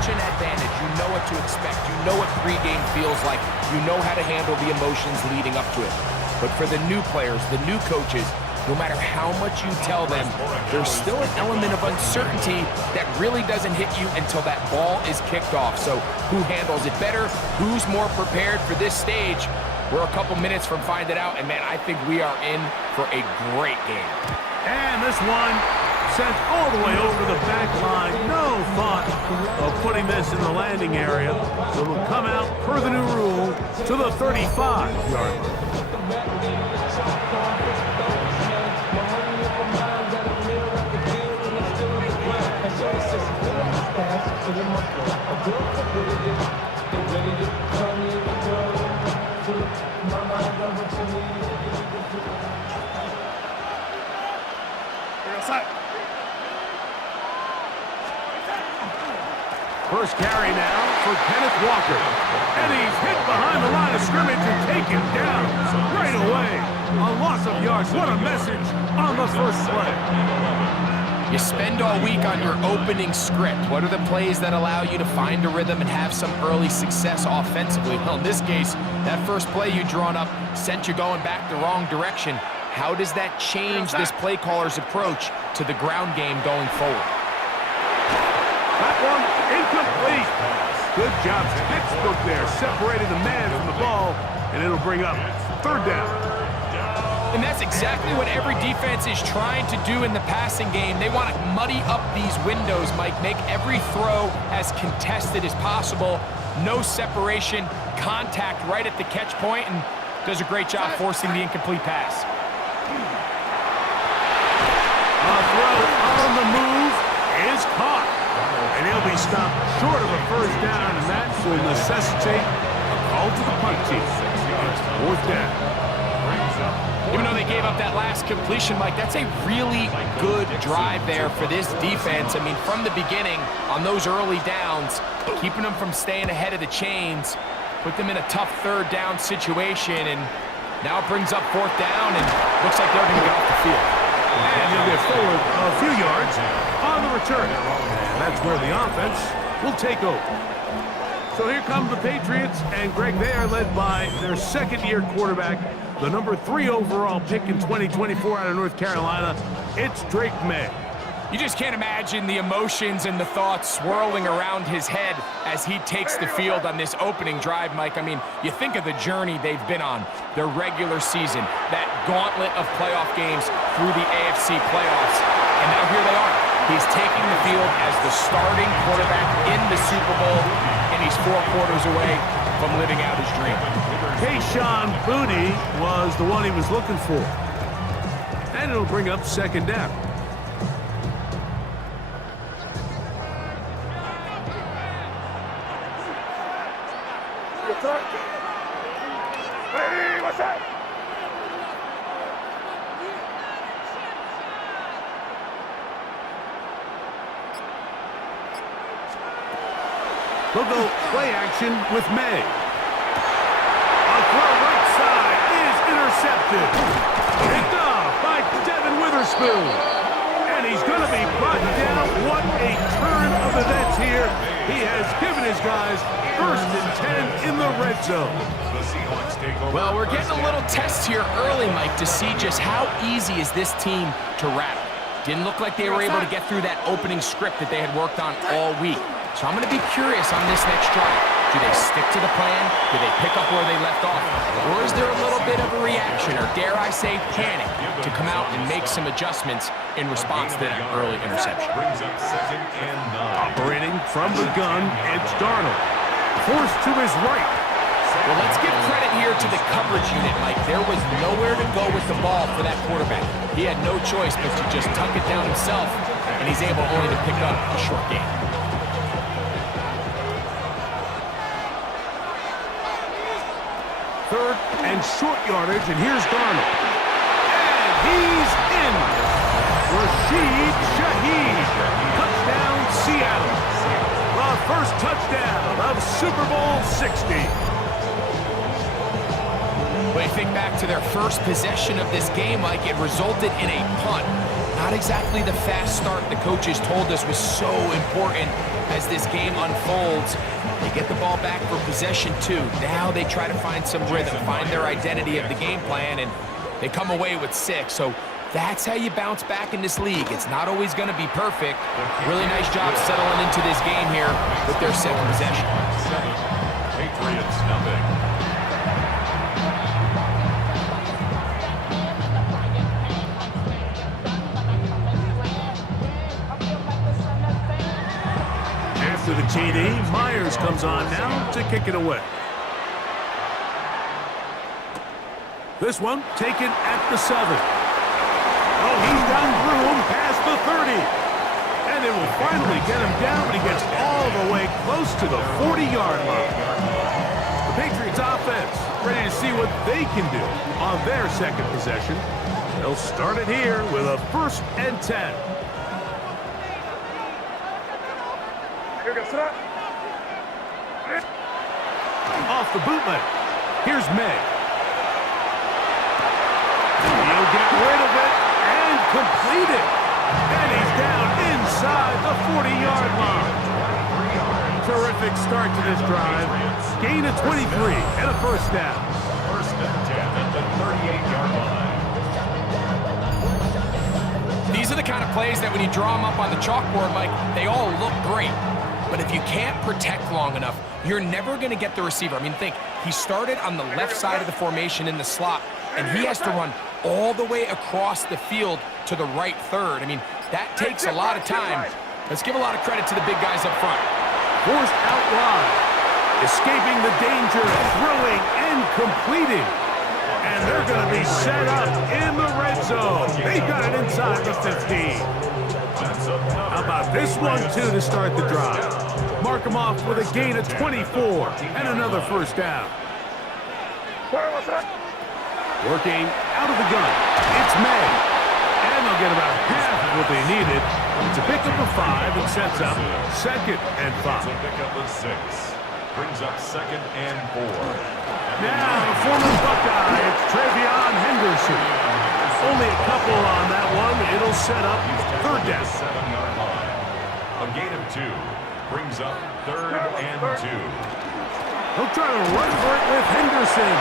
such an advantage. You know what to expect. You know what pregame feels like. You know how to handle the emotions leading up to it. But for the new players, the new coaches, no matter how much you tell them, there's still an element of uncertainty that really doesn't hit you until that ball is kicked off. So who handles it better? Who's more prepared for this stage? We're a couple minutes from finding out, and man, I think we are in for a great game. And this one sent all the way over the back line. No thought of putting this in the landing area. So it'll come out, per the new rule, to the 35-yard line. First carry now for Kenneth Walker. And he's hit behind the line of scrimmage and taken down right away. A loss of yards. What a message on the first play. You spend all week on your opening script. What are the plays that allow you to find a rhythm and have some early success offensively? Well, in this case, that first play you drawn up sent you going back the wrong direction. How does that change this play caller's approach to the ground game going forward? That one incomplete. Good job, textbook there. Separated the man from the ball, and it'll bring up third down. And that's exactly what every defense is trying to do in the passing game. They want to muddy up these windows, Mike, make every throw as contested as possible. No separation, contact right at the catch point, and does a great job forcing the incomplete pass. A throw on the move is caught. And he'll be stopped short of a first down, and that will necessitate a call to the punt team. It's fourth down. Even though they gave up that last completion, Mike, that's a really good drive there for this defense. I mean, from the beginning, on those early downs, keeping them from staying ahead of the chains, put them in a tough third down situation, and now it brings up fourth down, and looks like they're going to get off the field. And he'll get forward a few yards on the return. And that's where the offense will take over. So here come the Patriots, and Greg, they are led by their second-year quarterback, the number 3 overall pick in 2024 out of North Carolina. It's Drake May. You just can't imagine the emotions and the thoughts swirling around his head as he takes the field on this opening drive, Mike. I mean, you think of the journey they've been on, their regular season, that gauntlet of playoff games through the AFC playoffs, and now here they are. He's taking the field as the starting quarterback in the Super Bowl, and he's 4 quarters away from living out his dream. Kayshon Boutte was the one he was looking for. And it'll bring up second down. Hey, what's that? They'll go play action with May. A throw right side is intercepted. Picked off by Devin Witherspoon. And he's going to be brought down. What a turn of events here. He has given his guys 1st and 10 in the red zone. Well, we're getting a little test here early, Mike, to see just how easy is this team to rattle. Didn't look like they were able to get through that opening script that they had worked on all week. So I'm going to be curious on this next drive. Do they stick to the plan? Do they pick up where they left off? Or is there a little bit of a reaction, or dare I say panic, to come out and make some adjustments in response to that early interception? Operating from the gun, it's Darnold. Forced to his right. Well, let's give credit here to the coverage unit, Mike. There was nowhere to go with the ball for that quarterback. He had no choice but to just tuck it down himself, and he's able only to pick up a short gain. Third and short yardage, and here's Darnold. And he's in. Rashid Shaheed. Touchdown, Seattle. The first touchdown of Super Bowl 60. When you think back to their first possession of this game, Mike, it resulted in a punt. not exactly the fast start the coaches told us was so important as this game unfolds. They get the ball back for possession 2. Now they try to find some rhythm, find their identity of the game plan, and they come away with 6. So that's how you bounce back in this league. It's not always going to be perfect. Really nice job settling into this game here with their 7th possession. Patriots nothing. After the TD, Myers comes on now to kick it away. This one taken at the 7. Oh, he's done through him past the 30. And they will finally get him down, but he gets all the way close to the 40-yard line. The Patriots offense ready to see what they can do on their 2nd possession. They'll start it here with a 1st and 10. Off the bootleg. Here's May. He'll get rid of it and complete it. And he's down inside the 40-yard line. Terrific start to this drive. Gain of 23 and a 1st down. 1st and 10 at the 38-yard line. These are the kind of plays that when you draw them up on the chalkboard, Mike, they all look great. But if you can't protect long enough, you're never going to get the receiver. I mean, think, he started on the left side of the formation in the slot, and he has to run all the way across the field to the right third. I mean, that takes a lot of time. Let's give a lot of credit to the big guys up front. Forced out wide. Escaping the danger, throwing and completing. And they're going to be set up in the red zone. They got it inside the 15. How about this one, too, to start the drive? Mark him off with a gain of 24 and another 1st down. Working out of the gun, it's May. And they'll get about half of what they needed. It's a pickup of 5 and sets up 2nd and 5. It's a pickup of 6. Brings up 2nd and 4. Now, the former Buckeye, it's Travion Henderson. Only a couple on that one. It'll set up 3rd down. 7-yard line. A gain of 2. Brings up 3rd and 2. He'll try to run for it with Henderson.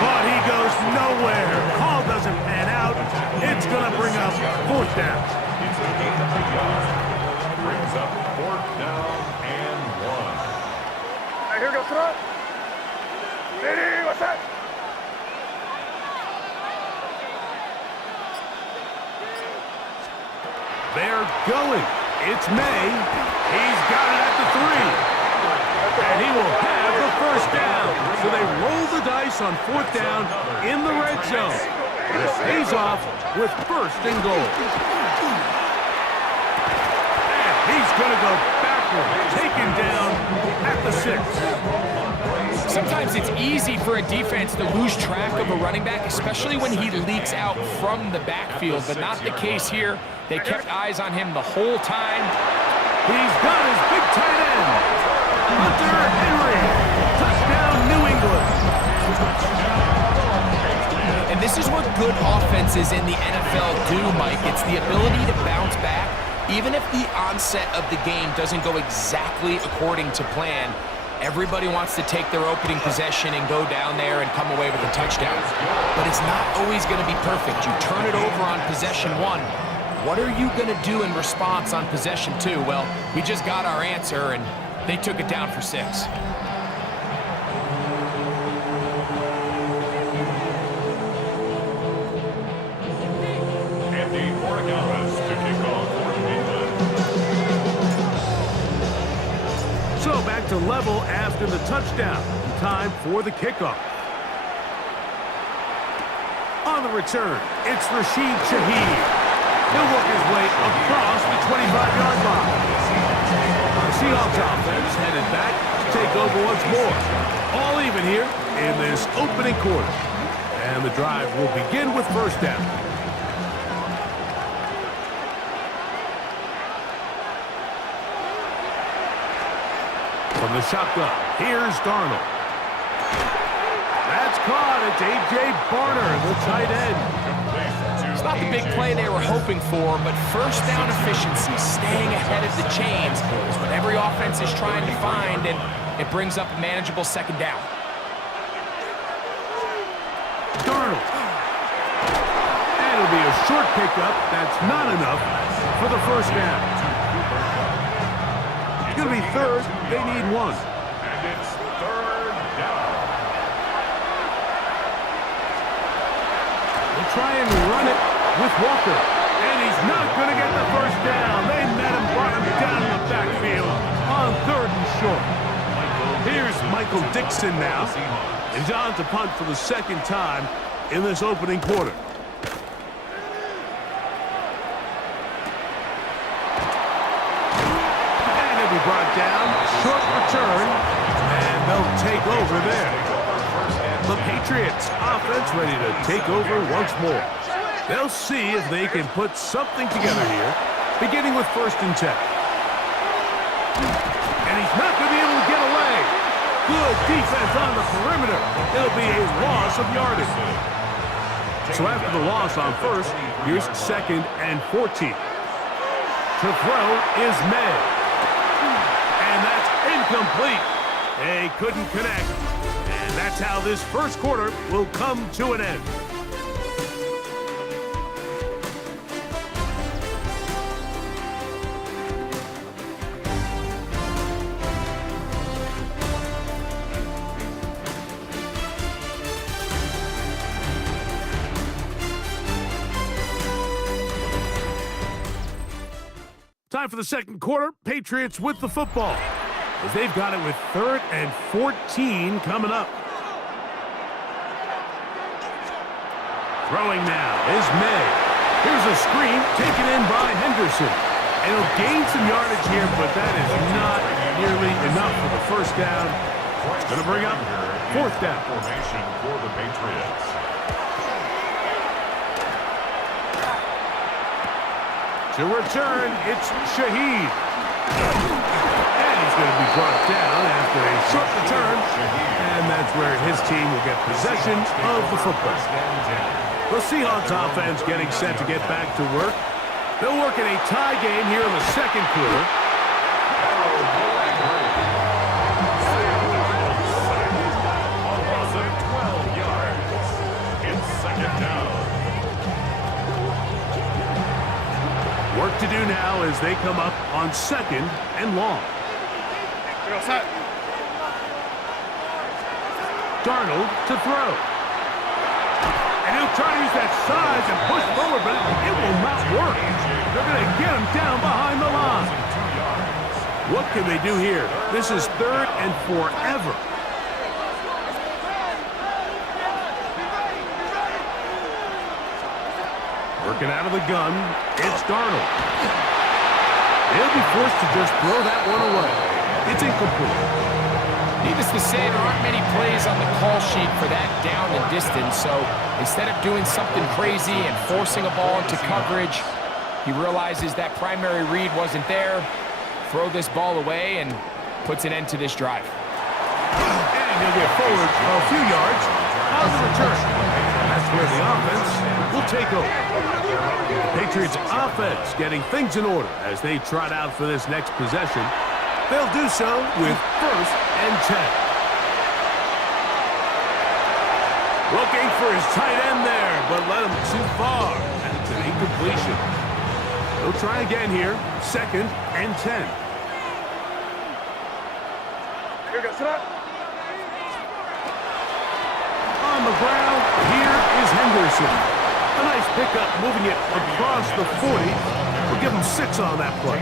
But he goes nowhere. Call doesn't pan out. It's going to bring up 4th down. It's a gain of 3 yards. Brings up 4th down and 1. Here goes front. Ready, what's that? They're going. It's May. He's got it at the 3. And he will have the 1st down. So they roll the dice on 4th down in the red zone. And it pays off with 1st and goal. And he's going to go backward, taken down at the 6. Sometimes it's easy for a defense to lose track of a running back, especially when he leaks out from the backfield, but not the case here. They kept eyes on him the whole time. He's got his big tight end. Hunter Henry. Touchdown, New England. And this is what good offenses in the NFL do, Mike. It's the ability to bounce back, even if the onset of the game doesn't go exactly according to plan. Everybody wants to take their opening possession and go down there and come away with a touchdown. But it's not always going to be perfect. You turn it over on possession 1. What are you going to do in response on possession 2? Well, we just got our answer, and they took it down for 6. Andy Morales to kick off for England. So back to level after the touchdown. Time for the kickoff. On the return, it's Rashid Shaheed. He'll work his way across the 25-yard line. The Seahawks offense headed back to take over once more. All even here in this opening quarter. And the drive will begin with 1st down. From the shotgun, here's Darnold. That's caught. It's A.J. Barner, the tight end. It's not the big play they were hoping for, but first down efficiency, staying ahead of the chains, is what every offense is trying to find, and it brings up a manageable second down. Darnold. And it'll be a short pickup. That's not enough for the first down. It's going to be third. They need one. And it's third down. They'll try and run it with Walker. And he's not going to get the first down. They met him, brought him down in the backfield on third and short. Here's Michael Dixon now. He's on to punt for the second time in this opening quarter. And he'll be brought down. Short return. And they'll take over there. The Patriots offense ready to take over once more. They'll see if they can put something together here, beginning with 1st and 10. And he's not going to be able to get away. Good defense on the perimeter. It'll be a loss of yardage. So after the loss on 1st, here's 2nd and 14. To throw is May. And that's incomplete. They couldn't connect. And that's how this first quarter will come to an end. Time for the second quarter. Patriots with the football, as they've got it with 3rd and 14 coming up. Throwing now is May. Here's a screen taken in by Henderson. And he'll gain some yardage here, but that is not nearly enough for the first down. It's going to bring up 4th down. Formation for the Patriots. To return, it's Shaheed. And he's going to be brought down after a short return. And that's where his team will get possession of the football. The Seahawks offense getting set to get back to work. They'll work in a tie game here in the second quarter. A loss of 12 yards. It's second down. Work to do now as they come up on 2nd and long. Darnold to throw. And he'll try to use that size and push forward, but it will not work. They're going to get him down behind the line. What can they do here? This is 3rd and forever. Working out of the gun, it's Darnold. They'll be forced to just throw that one away. It's incomplete. Needless to say, there aren't many plays on the call sheet for that down and distance, so instead of doing something crazy and forcing a ball into coverage, he realizes that primary read wasn't there, throw this ball away, and puts an end to this drive. And he'll get forward a few yards on the return. That's where the offense will take over. The Patriots offense getting things in order as they trot out for this next possession. They'll do so with 1st and 10. Looking for his tight end there, but led him too far. That's an incompletion. They'll try again here. 2nd and 10. Here we go, sit up. On the ground, here is Henderson. A nice pickup, moving it across the 40. We'll give him 6 on that play.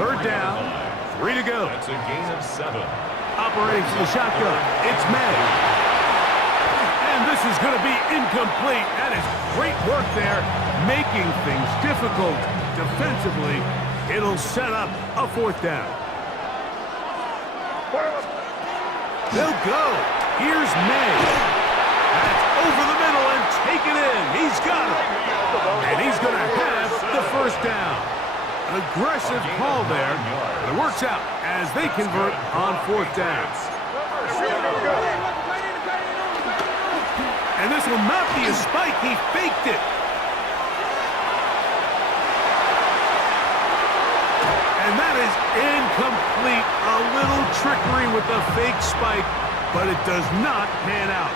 3rd down, 3 to go. That's a gain of 7. Operating from the shotgun, it's May. And this is going to be incomplete. That is great work there, making things difficult defensively. It'll set up a 4th down. They'll go. Here's May. That's over the middle and take it in. He's got it. And he's going to have the first down. An aggressive call there, but it works out as they convert on 4th down. And this will not be a spike. He faked it. That is incomplete. A little trickery with the fake spike, but it does not pan out.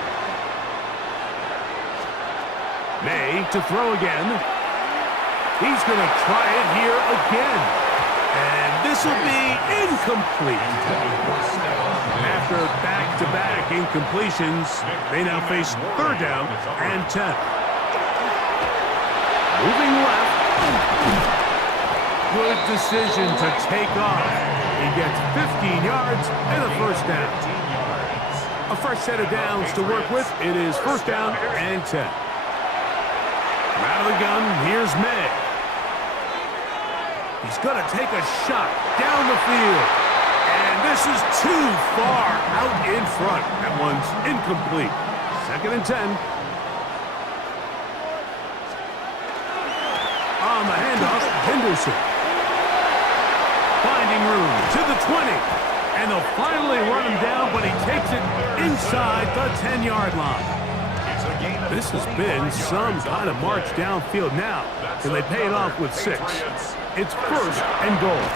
May to throw again. He's going to try it here again. And this will be incomplete. After back-to-back incompletions, they now face third down and 10. Moving left. Good decision to take off. He gets 15 yards and a first down. A fresh set of downs to work with. It is first down and 10. Out of the gun, here's May. He's going to take a shot down the field. And this is too far out in front. That one's incomplete. Second and 10. On the handoff, Henderson. Finding room to the 20. And they'll finally run him down, but he takes it inside the 10-yard line. This has been some kind of march downfield now. Can they pay it off with 6? It's first and goal.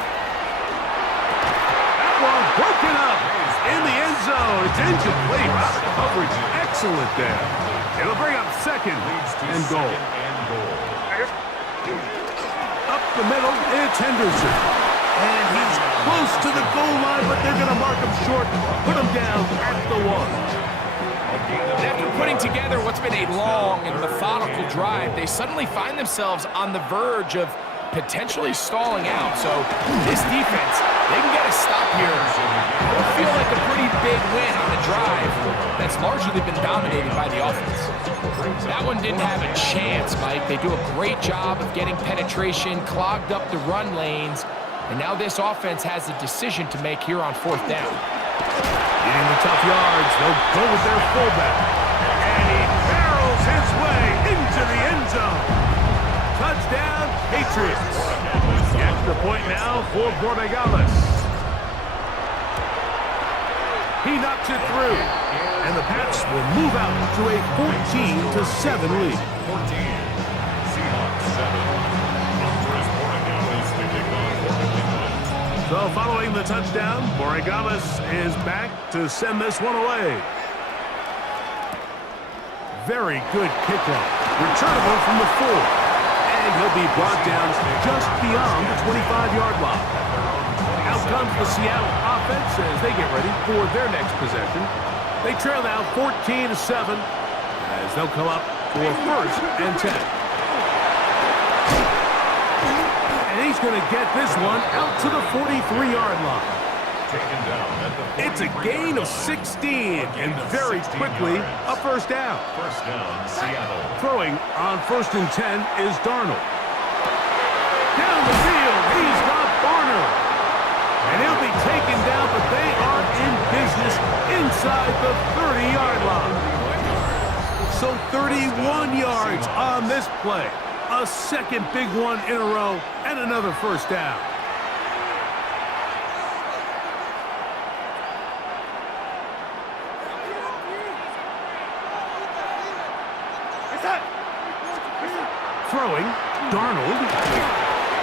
That one broken up in the end zone. It's incomplete. Coverage excellent there. It'll bring up second and goal. Up the middle, it's Henderson. And he's close to the goal line, but they're going to mark him short, put him down at the 1. And after putting together what's been a long and methodical drive, they suddenly find themselves on the verge of potentially stalling out. So this defense, they can get a stop here. It'll feel like a pretty big win on a drive that's largely been dominated by the offense. That one didn't have a chance, Mike. They do a great job of getting penetration, clogged up the run lanes, and now this offense has a decision to make here on fourth down. Getting the tough yards, they'll go with their fullback. And he barrels his way into the end zone. Touchdown, Patriots. The extra point now for Borregales. He knocks it through. And the Pats will move out to a 14-7 lead. 14. Seahawks 7. So following the touchdown, Borregales is back to send this one away. Very good kickoff. Returnable from the 4. And he'll be brought down just beyond the 25-yard line. Out comes the Seattle offense as they get ready for their next possession. They trail now 14-7 as they'll come up for first and 10. And he's going to get this one out to the 43-yard line. It's a gain of 16, and very quickly a first down. First down, Seattle. Throwing on first and 10 is Darnold. Down the field, he's got Barner. And he'll be taken down, but they are in business inside the 30-yard line. So 31 yards on this play. A second big one in a row, and another first down. Throwing, Darnold.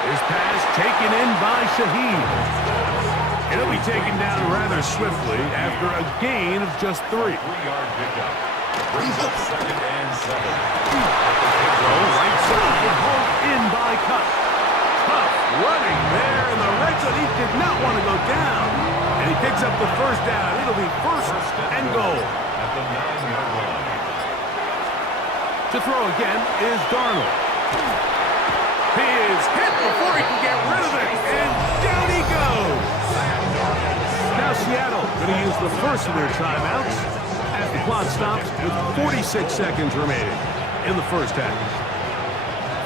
His pass taken in by Shaheed. It'll be taken down rather swiftly after a gain of just 3. 3-yard pickup. Brings up second and 7. Right side, home in by Cup. Tough running there in the red zone. He did not want to go down. And he picks up the first down. It'll be first and goal. At the 9-yard line. To throw again is Darnold. He is hit before he can get rid of it. And down he goes. Now Seattle going to use the first of their timeouts as the clock stops with 46 seconds remaining in the first half.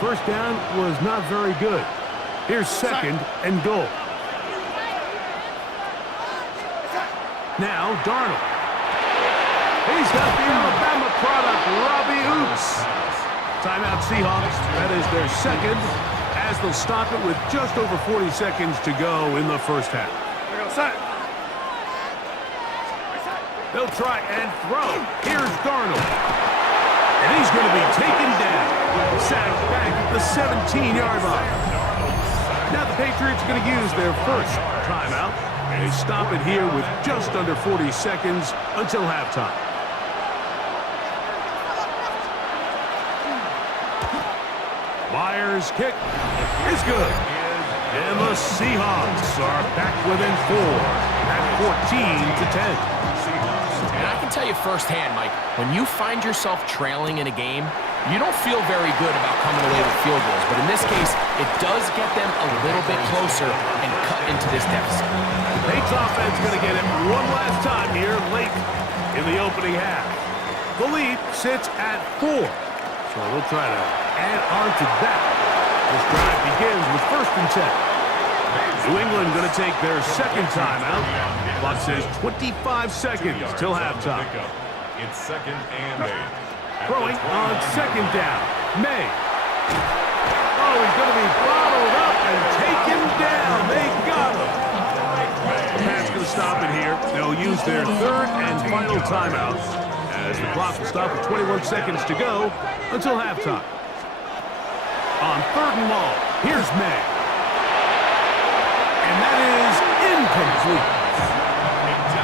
First down was not very good. Here's second and goal. Now Darnold. He's got the Alabama product, Robbie Oops. Timeout Seahawks. That is their second as they'll stop it with just over 40 seconds to go in the first half. They'll try and throw. Here's Darnold. And he's going to be taken down. Sacked back at the 17-yard line. Now the Patriots are going to use their first timeout. They stop it here with just under 40 seconds until halftime. Myers' kick is good. And the Seahawks are back within 4 at 14-10. And I can tell you firsthand, Mike, when you find yourself trailing in a game, you don't feel very good about coming away with field goals. But in this case, it does get them a little bit closer and cut into this deficit. Nate's offense going to get it one last time here late in the opening half. The lead sits at 4. So we'll try to add on to that. This drive begins with 1st and 10. New England going to take their second timeout. Clock says 25 seconds till halftime. It's 2nd and 8. Throwing on 2nd down. May. Oh, he's going to be bottled up and taken down. They got him. The Pats going to stop it here. They'll use their 3rd and final timeout as the clock will stop with 21 seconds to go until halftime. On 3rd and long, here's May. And that is incomplete.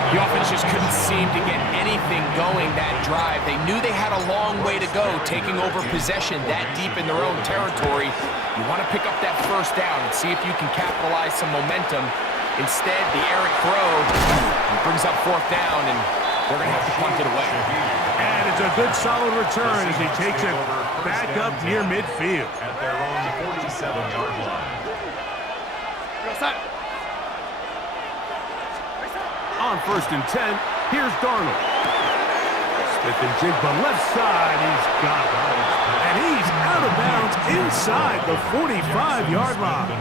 The offense just couldn't seem to get anything going that drive. They knew they had a long way to go, taking over possession that deep in their own territory. You want to pick up that 1st down and see if you can capitalize some momentum. Instead, the errant throw brings up 4th down, and they're going to have to punt it away. And it's a good solid return as he takes it back up near midfield. At their own 47-yard line. On 1st and 10, here's Darnold. Smith and Jigba left side, he's got it. And he's out of bounds inside the 45-yard line.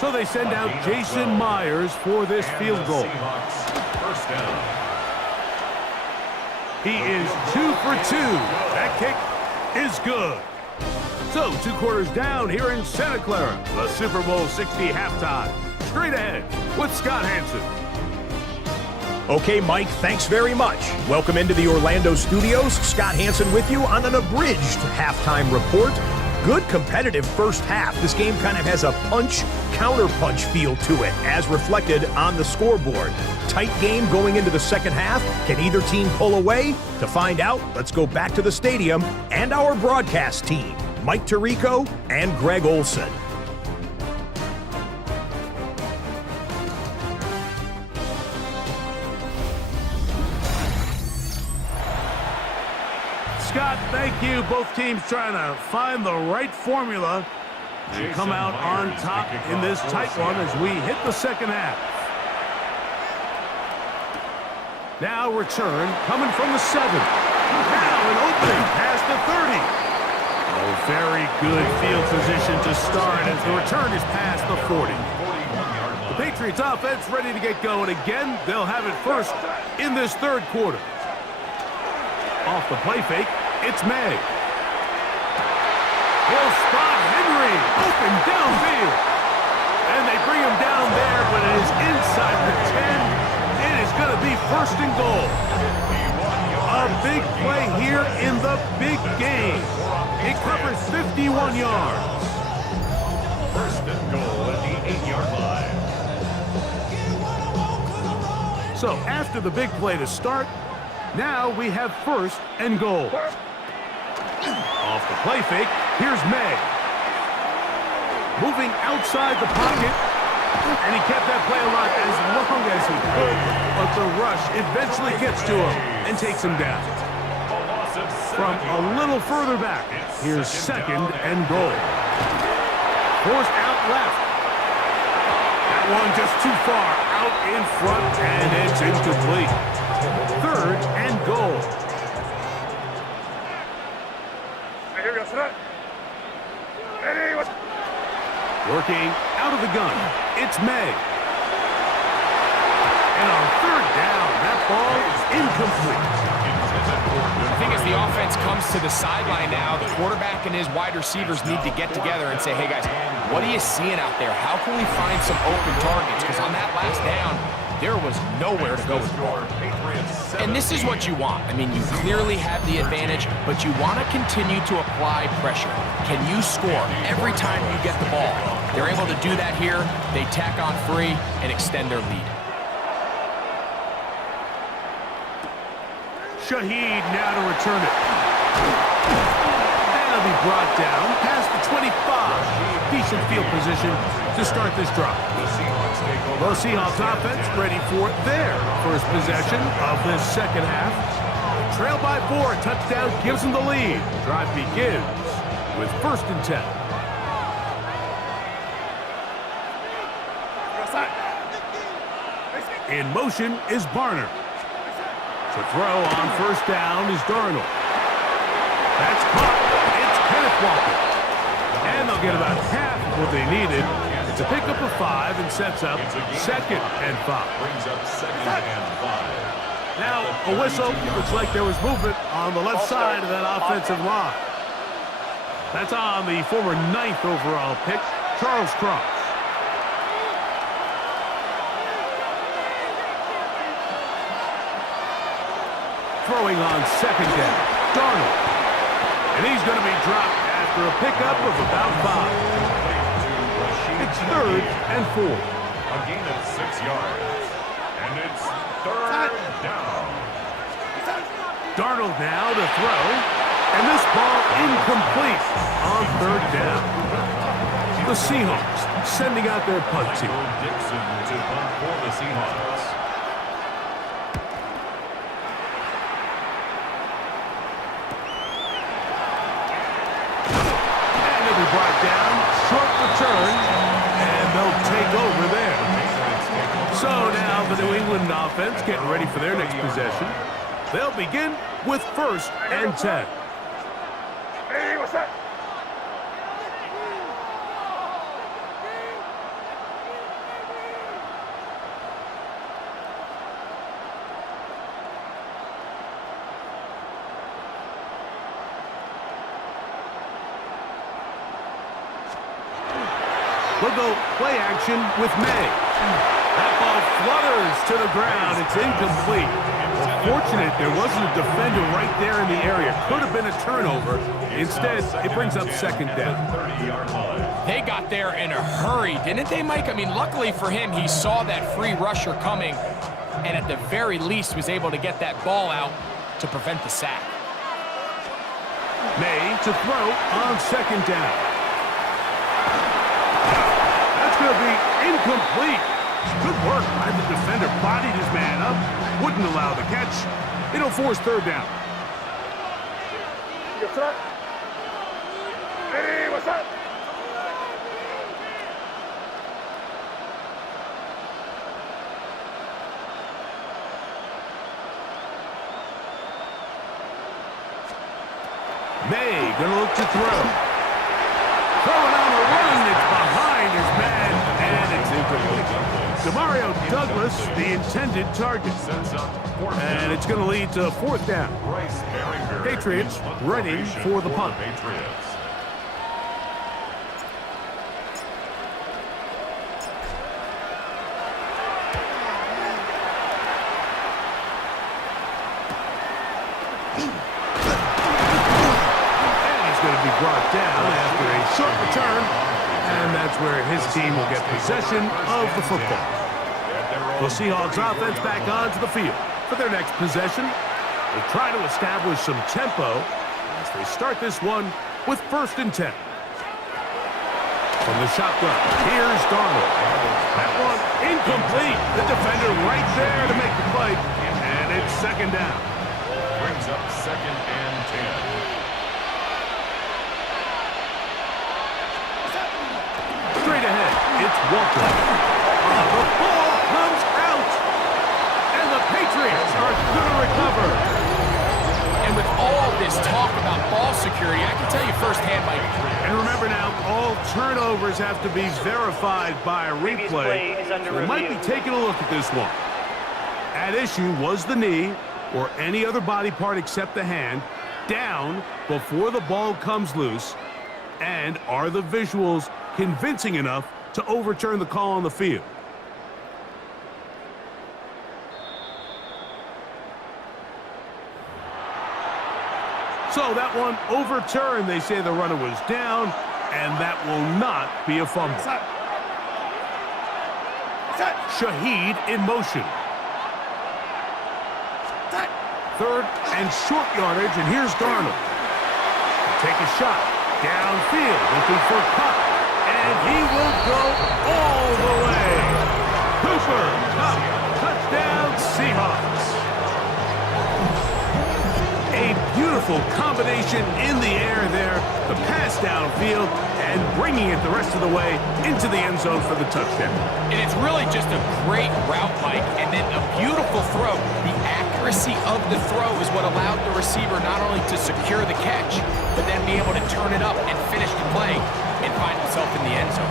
So they send out Jason Myers for this field goal. First down. He is 2 for 2. That kick is good. So 2 quarters down here in Santa Clara. The Super Bowl 60 halftime. Straight ahead with Scott Hansen. Okay, Mike, thanks very much. Welcome into the Orlando studios. Scott Hansen with you on an abridged halftime report. Good competitive first half. This game kind of has a punch-counterpunch feel to it, as reflected on the scoreboard. Tight game going into the second half. Can either team pull away? To find out, let's go back to the stadium and our broadcast team, Mike Tirico and Greg Olson. Scott, thank you. Both teams trying to find the right formula and come out on top in this tight one as we hit the second half. Now return coming from the 7. Now an opening past the 30. Oh, very good field position to start as the return is past the 40. The Patriots offense ready to get going again. They'll have it first in this 3rd quarter. Off the play fake, it's May. He'll spot Henry, open downfield. And they bring him down there, but it is inside the 10. It is going to be 1st and goal. A big play here in the big game. It covers 51 yards. 1st and goal at the 8-yard line. So after the big play to start, now we have 1st and goal. Off the play fake, here's May. Moving outside the pocket, and he kept that play alive as long as he could, but the rush eventually gets to him and takes him down. From a little further back, here's 2nd and goal. Forced out left. That one just too far out in front, and it's incomplete. 3rd and goal. Here we go, set. Ready, what's... Working out of the gun, it's May. And on 3rd down, that ball is incomplete. I think as the offense comes to the sideline now, the quarterback and his wide receivers need to get together and say, hey guys, what are you seeing out there? How can we find some open targets? Because on that last down, There was nowhere to go with the ball. And this is what you want. I mean, you clearly have the advantage, but you want to continue to apply pressure. Can you score every time you get the ball? They're able to do that here. They tack on free and extend their lead. Shaheed now to return it. And it'll be brought down past the 25. Decent field position to start this drive. The Seahawks offense ready for their first possession of this second half. Trail by 4, touchdown gives them the lead. Drive begins with 1st and 10. In motion is Barner. To throw on 1st down is Darnold. That's caught. It's Kenneth Walker. And they'll get about half of what they needed. It's a pickup of 5 and sets up 2nd and 5. Brings up 2nd and 5. Now, a whistle. Looks like there was movement on the left side of that offensive line. That's on the former 9th overall pick, Charles Cross. Throwing on 2nd down, Darnold. And he's going to be dropped after a pickup of about 5. It's 3rd and 4. A gain of 6 yards. And it's 3rd down. Darnold now to throw. And this ball incomplete on 3rd down. The Seahawks sending out their punt team. Dixon to punt for the Seahawks. Brought down, short return, and they'll take over there. So now the New England offense getting ready for their next possession. They'll begin with 1st and 10. Hey, what's that? We'll go play action with May. That ball flutters to the ground. It's incomplete. Fortunate there wasn't a defender right there in the area. Could have been a turnover. Instead, it brings up 2nd down. They got there in a hurry, didn't they, Mike? I mean, luckily for him, he saw that free rusher coming and at the very least was able to get that ball out to prevent the sack. May to throw on 2nd down. Going to be incomplete. Good work by the defender. Bodied his man up. Wouldn't allow the catch. It'll force 3rd down. Yes, sir. Hey, what's that? May going to look to throw. Throwing on the run. It's behind his man, and it's incomplete. Demario Douglas, the intended target. And it's going to lead to 4th down. Patriots ready for the punt. Brought down after a short return, and that's where his team will get possession of the football. The Seahawks offense back onto the field for their next possession. They try to establish some tempo as they start this one with 1st and 10. From the shotgun, here's Darnold. That one incomplete. The defender right there to make the play, and it's 2nd down. Brings up 2nd and 10. Straight ahead, it's Walker. The ball comes out, and the Patriots are going to recover. And with all this talk about ball security, I can tell you firsthand, Mike. And remember now, all turnovers have to be verified by a replay. We might be taking a look at this one. At issue was the knee, or any other body part except the hand, down before the ball comes loose. And are the visuals convincing enough to overturn the call on the field? So that one overturned. They say the runner was down, and that will not be a fumble. Shaheed in motion. Third and short yardage, and here's Darnold. Take a shot. Downfield, looking for Cup. And he will go all the way. Cooper Cup, touchdown Seahawks. A beautiful combination in the air there. The pass downfield and bringing it the rest of the way into the end zone for the touchdown. And it's really just a great route, Mike, and then a beautiful throw. The accuracy of the throw is what allowed the receiver not only to secure the catch, but then be able to turn it up and finish the play and find himself in the end zone.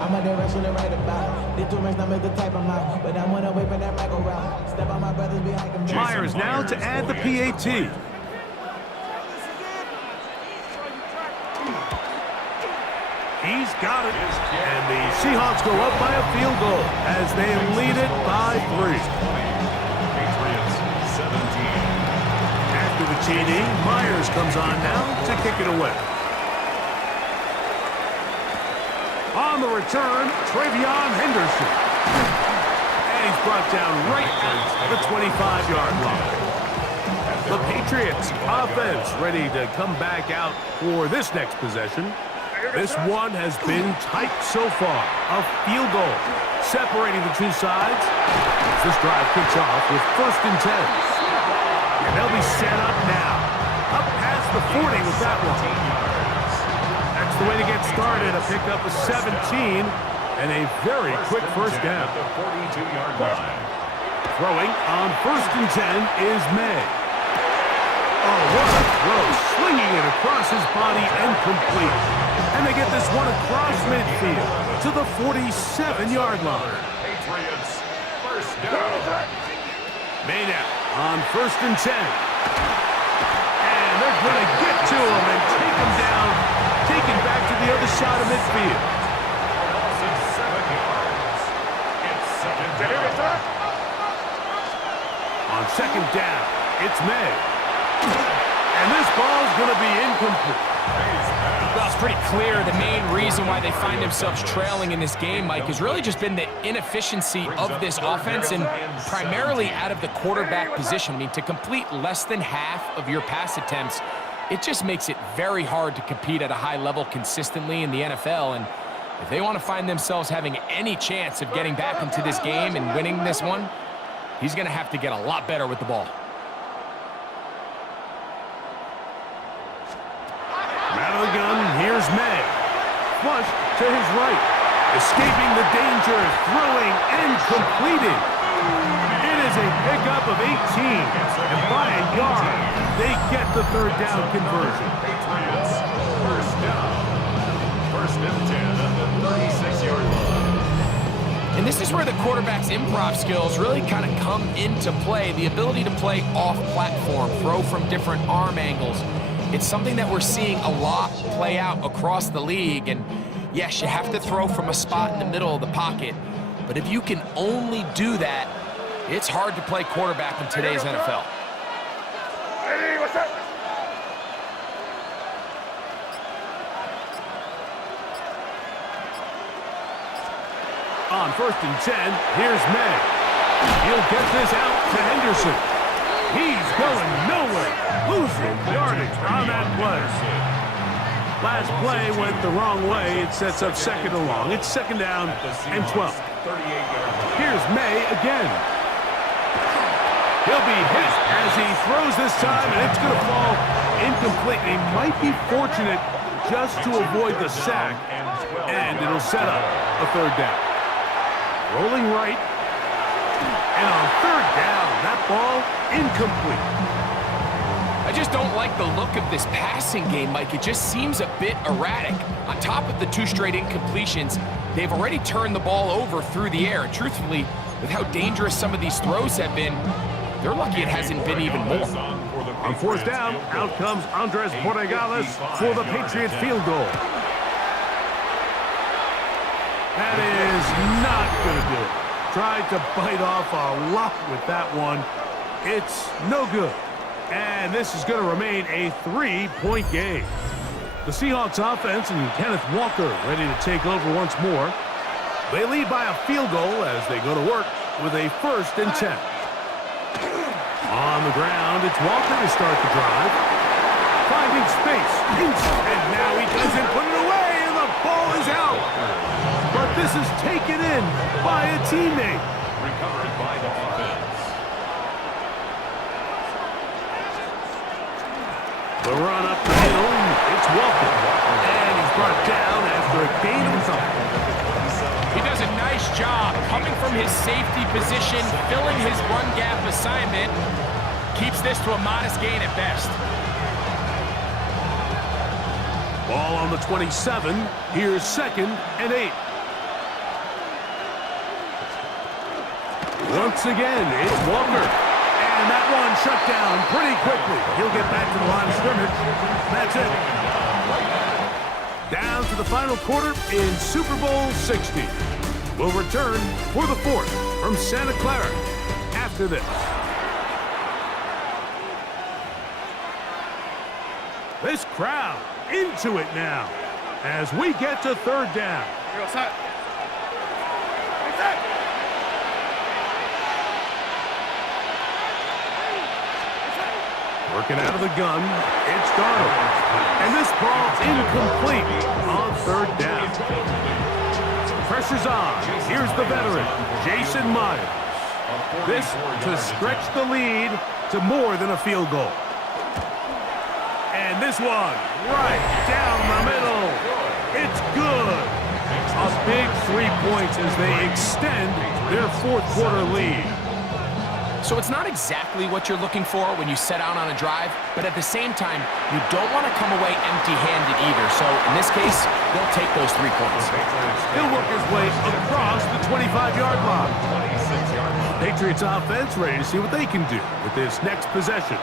I'm a direction to write about. The two makes not make the type of mouth, but I'm one away from that Michael route. Step on my brothers behind them. Myers now to add the PAT. He's got it. And the Seahawks go up by a field goal as they lead it by 3. Patriots 17. After the TD, Myers comes on now to kick it away. On the return, Travion Henderson. And he's brought down right at the 25-yard line. The Patriots offense ready to come back out for this next possession. This one has been tight so far. A field goal separating the two sides. This drive kicks off with 1st and 10. And they'll be set up now. Up past the 40 with that one. That's the way to get started. A pickup of 17 and a very quick first down. The 42-yard line. Throwing on 1st and 10 is May. Oh, what a throw. Slinging it across his body and complete. And they get this one across midfield to the 47-yard line. Patriots first down. May now on 1st and 10. And they're going to get to him and take him down. Taken back to the other side of midfield. Also 7 yards. It's second down. On 2nd down, it's May. And this ball's going to be incomplete. Well, it's pretty clear the main reason why they find themselves trailing in this game, Mike, has really just been the inefficiency of this offense and primarily out of the quarterback position. I mean, to complete less than half of your pass attempts, it just makes it very hard to compete at a high level consistently in the NFL. And if they want to find themselves having any chance of getting back into this game and winning this one, he's going to have to get a lot better with the ball. Out of the gun, here's May. Flush to his right. Escaping the danger, throwing and completing. It is a pickup of 18. And by a yard, they get the 3rd down conversion. Patriots first down. 1st and 10 at the 36-yard line. And this is where the quarterback's improv skills really kind of come into play. The ability to play off-platform, throw from different arm angles. It's something that we're seeing a lot play out across the league. And yes, you have to throw from a spot in the middle of the pocket. But if you can only do that, it's hard to play quarterback in today's NFL. Hey, what's up? On 1st and 10, here's May. He'll get this out to Henderson. He's going nowhere. Losing yardage on that play. Last play went the wrong way. It sets up 2nd and long. It's 2nd down and 12. Here's May again. He'll be hit as he throws this time, and it's going to fall incomplete. He might be fortunate just to avoid the sack, and it'll set up a 3rd down. Rolling right. And on 3rd down, that ball incomplete. I just don't like the look of this passing game, Mike. It just seems a bit erratic. On top of the 2 straight incompletions, they've already turned the ball over through the air. And truthfully, with how dangerous some of these throws have been, they're lucky it hasn't been even more. On 4th down, out comes Andres Borregales for the Patriot field goal. That is not going to do it. tried to bite off a lot with that one. It's no good. And this is going to remain a 3-point game. The Seahawks offense and Kenneth Walker ready to take over once more. They lead by a field goal as they go to work with a 1st and 10. On the ground, it's Walker to start the drive. Finding space. And now he doesn't put it away, and the ball is out. But this is taken in by a teammate. Recovered by the offense. The run up the middle, it's Walker. And he's brought down after a gain of something. He does a nice job coming from his safety position, filling his run gap assignment. Keeps this to a modest gain at best. Ball on the 27. Here's 2nd and 8. Once again, it's Walker. And that one shut down pretty quickly. He'll get back to the line of scrimmage. That's it. Down to the final quarter in Super Bowl 60. We'll return for the 4th from Santa Clara after this. This crowd into it now as we get to 3rd down. Working out of the gun, it's Darnold. And this ball's incomplete on 3rd down. Pressure's on. Here's the veteran, Jason Myers. This to stretch the lead to more than a field goal. And this one, right down the middle. It's good. A big 3 points as they extend their 4th quarter lead. So it's not exactly what you're looking for when you set out on a drive, but at the same time, you don't want to come away empty-handed either. So in this case, they'll take those 3 points. He'll work his way across the 25-yard line. Patriots offense ready to see what they can do with this next possession.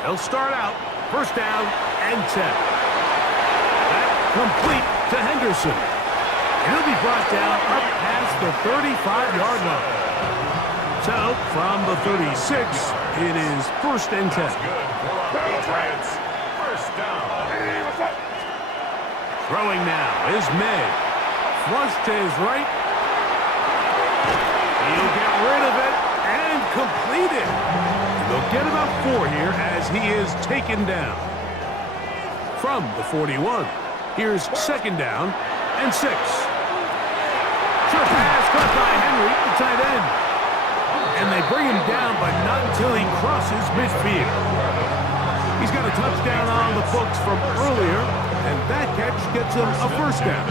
They'll start out 1st down and 10. That complete to Henderson. And he'll be brought down up past the 35-yard line. So, from the 36, it is 1st and 10. Patriots. 1st down. Throwing now is May. Flush to his right. He'll get rid of it and complete it. They'll get about 4 here as he is taken down. From the 41, here's 2nd down and 6. Sure pass caught by Henry, the tight end. And they bring him down, but not until he crosses midfield. He's got a touchdown on the books from earlier, and that catch gets him a 1st down.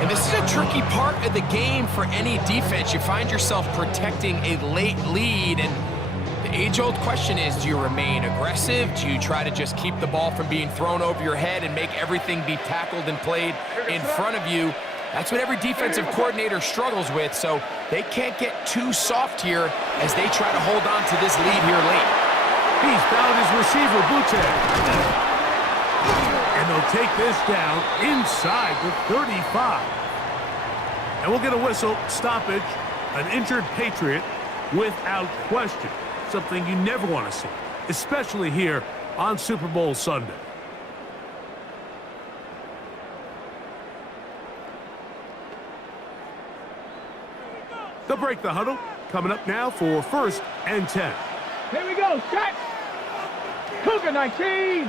And this is a tricky part of the game for any defense. You find yourself protecting a late lead, and the age-old question is, do you remain aggressive? Do you try to just keep the ball from being thrown over your head and make everything be tackled and played in front of you? That's what every defensive coordinator struggles with, so they can't get too soft here as they try to hold on to this lead here late. He's found his receiver, Butte. And they'll take this down inside the 35. And we'll get a whistle, stoppage, an injured Patriot without question. Something you never want to see, especially here on Super Bowl Sunday. They'll break the huddle. Coming up now for 1st and 10. Here we go, set. Cougar 19.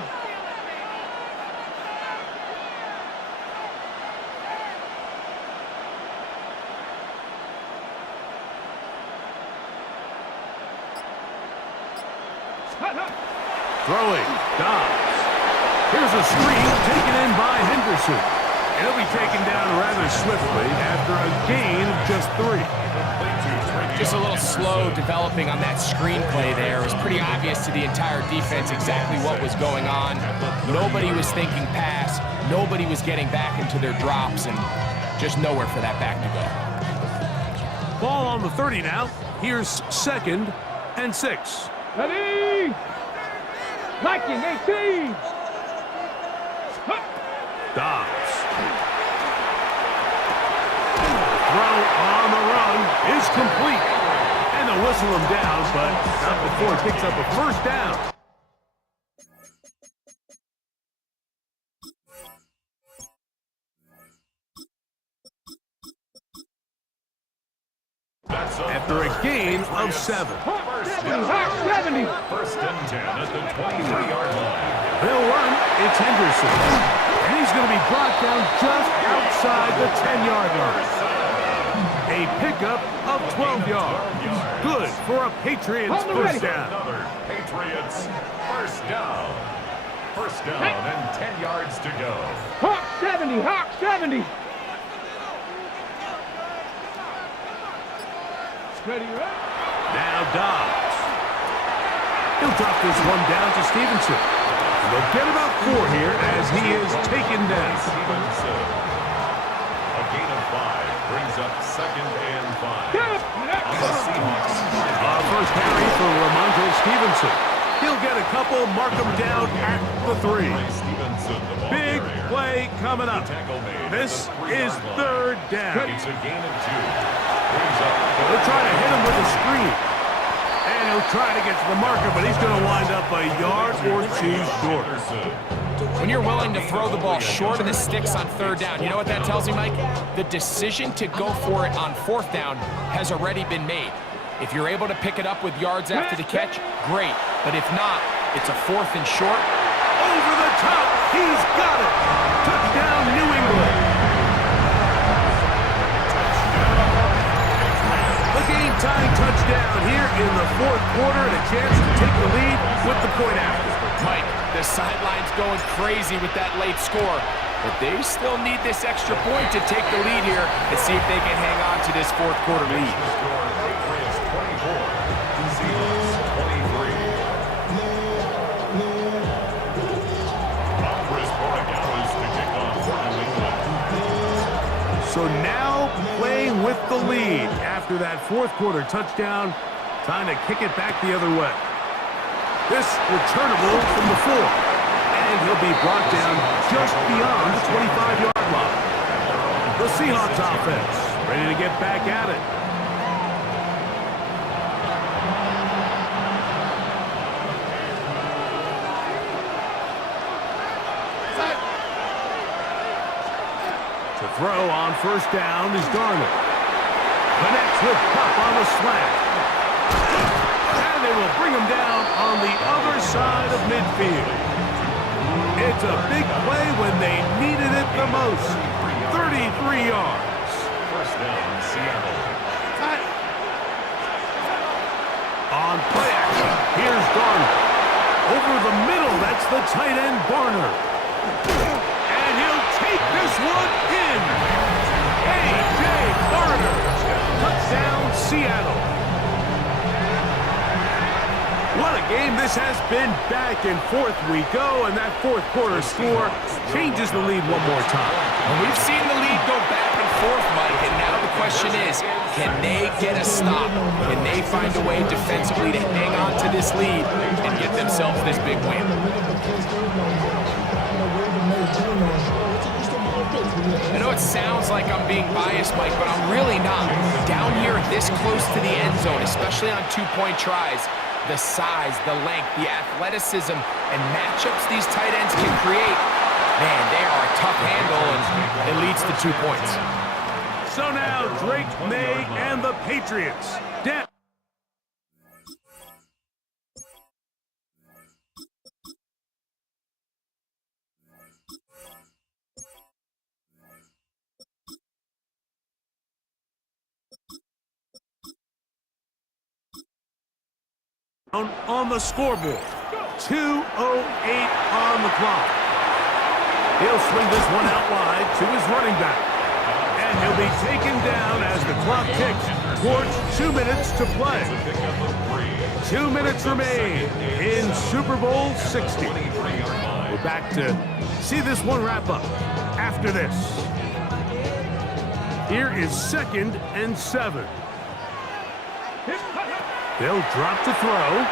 Throwing, Dobbs. Here's a screen taken in by Henderson. He'll be taken down rather swiftly after a gain of just 3. Just a little slow developing on that screenplay there. It was pretty obvious to the entire defense exactly what was going on. Nobody was thinking pass. Nobody was getting back into their drops, and just nowhere for that back to go. Ball on the 30 now. Here's 2nd and 6. Ready? Liking 18. Dobbs. throw on the run is complete. And they'll whistle him down, but not before he picks up a first down. After a gain of 7. First and 10 at the 23-yard line. They'll run. It's Henderson. And he's going to be brought down just outside the 10-yard line. A pickup of 12 yards. Good for a Patriots first down. Another Patriots first down. First down and 10 yards to go. Hawk 70, Hawk 70. Ready, right? Now Dobbs. He'll drop this one down to Stevenson. They'll get about 4 here as he is taken down. Stevenson. A gain of 5 brings up 2nd and 5. On the Seahawks. First carry for Ramondre Stevenson. He'll get a couple, mark him down at the 3. Stevenson, the ball Big carrier. play coming up. Tackle made This at the 3-yard is line. 3rd down. It's a gain of 2. Brings up They'll try to hit him with a screen. And he'll try to get to the marker, but he's going to wind up a yard or 2 short. When you're willing to throw the ball short of the sticks on 3rd down, you know what that tells me, Mike? The decision to go for it on 4th down has already been made. If you're able to pick it up with yards after the catch, great. But if not, it's a 4th and short. Over the top. He's got it. Touchdown, New England. A game-tying touchdown here in the 4th quarter and a chance to take the lead with the point after. Mike, the sideline's going crazy with that late score. But they still need this extra point to take the lead here and see if they can hang on to this 4th quarter lead. Patriots 24, Seahawks 23. Chris Borregales to kick off for New England. So now playing with the lead after that 4th quarter touchdown, time to kick it back the other way. This returnable from the 4, and he'll be brought down just beyond the 25-yard line. The Seahawks offense ready to get back at it. To throw on 1st down is Darnold. Connects with Pop on the slant. And they will bring him down on the other side of midfield. It's a big play when they needed it the most. 33 yards. First down, Seattle. On play action, here's Darnold. Over the middle, that's the tight end, Barner. And he'll take this one in. A.J. Barner. Touchdown, Seattle. What a game this has been. Back and forth we go, and that 4th quarter score changes the lead one more time. Well, we've seen the lead go back and forth, Mike, and now the question is, can they get a stop? Can they find a way defensively to hang on to this lead and get themselves this big win? I know it sounds like I'm being biased, Mike, but I'm really not. Down here this close to the end zone, especially on 2-point tries, the size, the length, the athleticism, and matchups these tight ends can create, man, they are a tough handle, and it leads to 2 points. So now Drake May and the Patriots down. On the scoreboard, 2:08 on the clock. He'll swing this one out wide to his running back. And he'll be taken down as the clock ticks towards 2 minutes to play. 2 minutes remain in Super Bowl 60. We're back to see this one wrap up after this. Here is 2nd and 7. They'll drop to throw.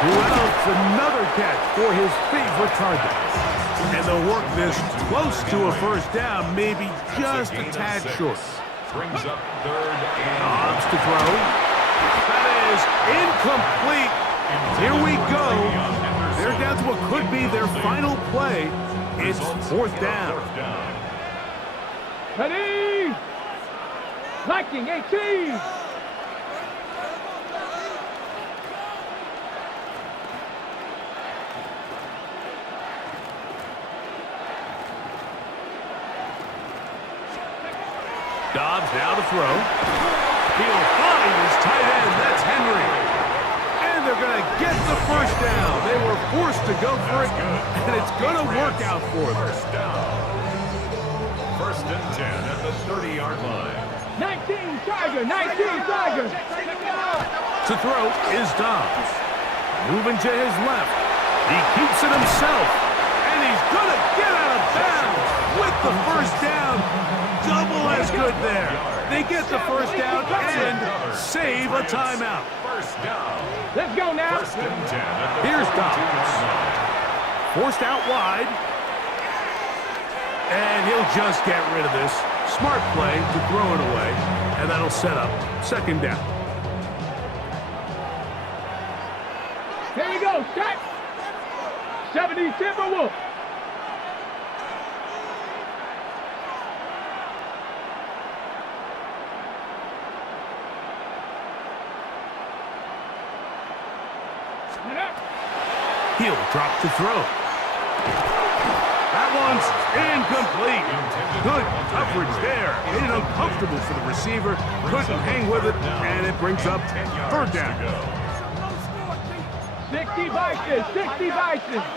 Who else? Another catch for his favorite target. And they'll work this close to a first down, maybe just a tad short. Brings up third and Dobbs to throw. That is incomplete. Here we go. They're down to what could be their final play. It's fourth down. Ready? Liking 18. Dobbs now to throw. He'll find his tight end. That's Henry. And they're going to get the first down. They were forced to go for it, and it's going to work out for them. First down. First and 10 at the 30-yard line. 19 Tiger, 19 Tiger. To throw is Dobbs. Moving to his left. He keeps it himself. And he's going to get out of bounds with the first down. Double as good there. They get the first down and save a timeout. First down. Let's go now. First and 10 at the Here's 42-yard Dobbs. line. Forced out wide. And he'll just get rid of this. Smart play to throw it away. And that'll set up second down. Here we go, set. 70 Timberwolves. He'll drop to throw. That one's incomplete. Good coverage there. Made it uncomfortable for the receiver. Couldn't hang with it, and it brings up third down. 60 Vikings, 60 Vikings.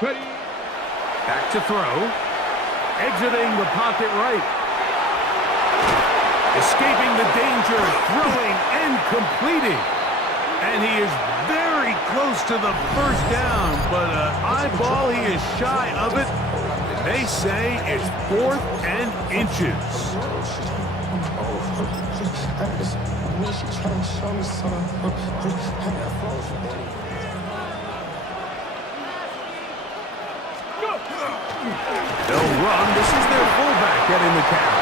Ready? Back to throw. Exiting the pocket right. Escaping the danger, throwing and completing. And he is very close to the first down, but eyeball, he is shy of it. They say it's 4th and inches. They'll run. This is their fullback getting the count.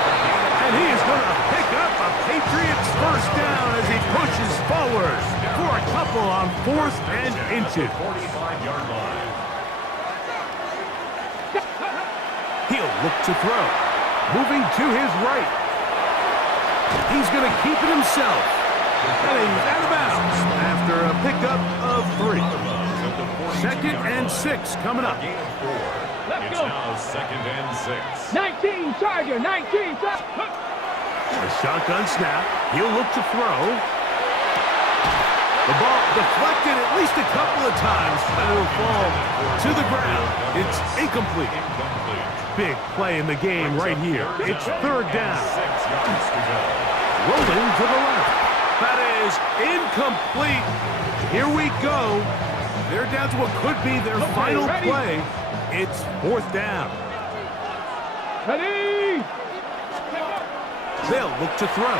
And he is going to pick up a Patriots first down as he pushes forward for a couple on 4th and inches. 45-yard line. He'll look to throw. Moving to his right. He's going to keep it himself. And he's out of bounds after a pickup of 3. Second and 6 coming up. Let's It's go. now second and 6. 19 Tiger, 19 Tiger. A shotgun snap. He'll look to throw. The ball deflected at least a couple of times, and it'll fall to the ground. It's incomplete. Big play in the game right here. It's third down. 6 yards to go. Rolling to the left. That is incomplete. Here we go. They're down to what could be their final ready. play. It's fourth down. Ready? They'll look to throw.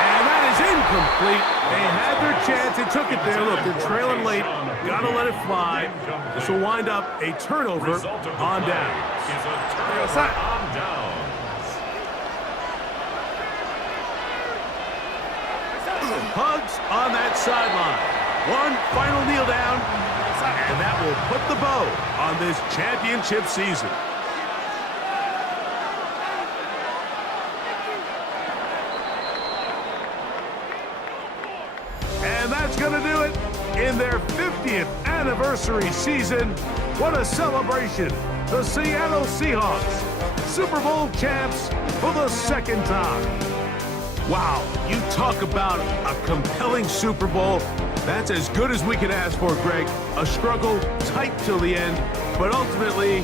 And that is incomplete. They had their chance. They took it there. Look, they're trailing late. Got to let it fly. This will wind up a turnover Result of the on play down. is a turnover on downs. Hugs on that sideline. One final kneel down, and that will put the bow on this championship season. And that's going to do it in their 50th anniversary season. What a celebration. The Seattle Seahawks, Super Bowl champs for the second time. Wow, you talk about a compelling Super Bowl. That's as good as we could ask for, Greg. A struggle, tight till the end, but ultimately,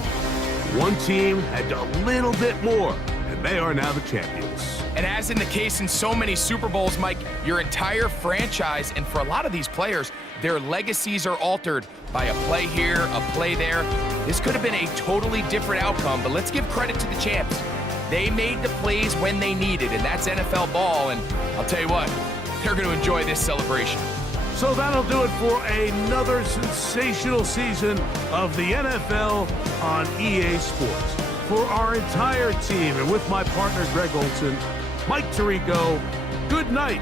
one team had a little bit more, and they are now the champions. And as in the case in so many Super Bowls, Mike, your entire franchise, and for a lot of these players, their legacies are altered by a play here, a play there. This could have been a totally different outcome, but let's give credit to the champs. They made the plays when they needed, and that's NFL ball, and I'll tell you what, they're going to enjoy this celebration. So that'll do it for another sensational season of the NFL on EA Sports. for our entire team and with my partner Greg Olson, Mike Tirico, good night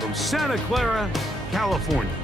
from Santa Clara, California.